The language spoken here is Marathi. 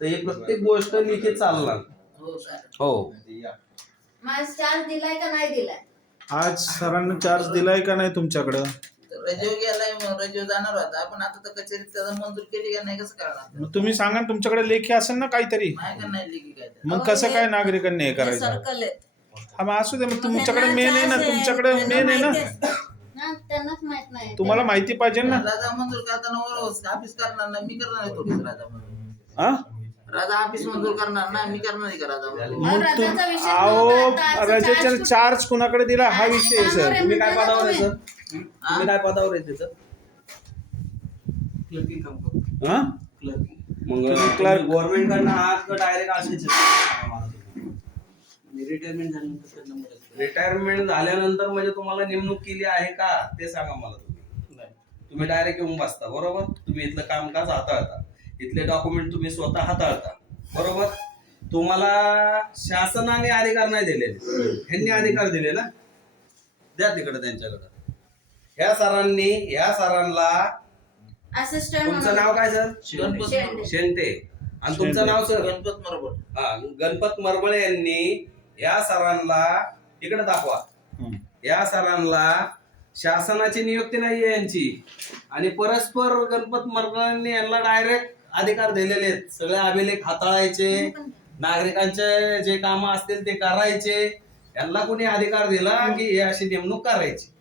तर हे प्रत्येक गोष्ट लिखित चालणार. हो चालेल. हो. माझ चार्ज दिलाय का नाही दिलाय? आज सरांना चार्ज दिलाय का नाही तुमच्याकडं? रजीव गेलाय, मग रजीव जाणार होता, पण आता तर कचेरीत त्याला मंजूर केली का नाही कसं करणार? मग तुम्ही सांगा ना, तुमच्याकडे लेखी असेल ना काहीतरी. नाही का नाही लिखी काय ते. मग कसं काय नागरिकांनी हे करायचं? सर्कल आहे. हा मग असू दे, मग तुमच्याकडे मेन आहे ना, तुमच्याकडे मेन आहे ना, ना त्यांनाच माहित नाही. तुम्हाला माहिती पाहिजे ना. राजा मंजूर करताना ऑफिस करणार नाही, मी करणार आहे थोडीच राजा मंजूर. हा राजा ऑफिस मंजूर करणार नाही, मी करणार आहे का राजा मंजूर? मग रजाचा विषय अहो नव्हता, आता रजेचा charge चार्ज कुणाकडे दिला हा विषय आहे सर. तुम्ही काय पदावर आहे सर? तुम्ही काय पदावर आहे तिथं? हा? मग क्लर्क. गव्हर्नमेंट कडनं आज डायरेक्ट असेच रिटायरमेंट झाल्यानंतर म्हणजे तुम्हाला नेमणूक केली आहे का ते सांगा मला. तुम्ही डायरेक्ट येऊन बसता बरोबर. तुम्ही इथलं कामकाज हाताळता, इथले डॉक्युमेंट तुम्ही स्वतः हाताळता बरोबर. तुम्हाला शासनाने अधिकार नाही दिलेले, ह्यांनी अधिकार दिले ना. द्या तिकडे त्यांच्याकडे. ह्या सरांना असिस्टंट तुमचं नाव काय सर? गणपत शेंटे. आणि तुमचं नाव सर? गणपत मरबळ. हा, गणपत मरबळे यांनी या सरांना इकडे दाखवा. या सरांना शासनाची नियुक्ती नाहीये यांची, आणि परस्पर गणपत मरबळांनी यांना डायरेक्ट अधिकार दिलेले आहेत. सगळे अभिलेख हाताळायचे, नागरिकांचे जे काम असतील ते करायचे. यांना कोणी अधिकार दिला की हे अशी नेमणूक करायची?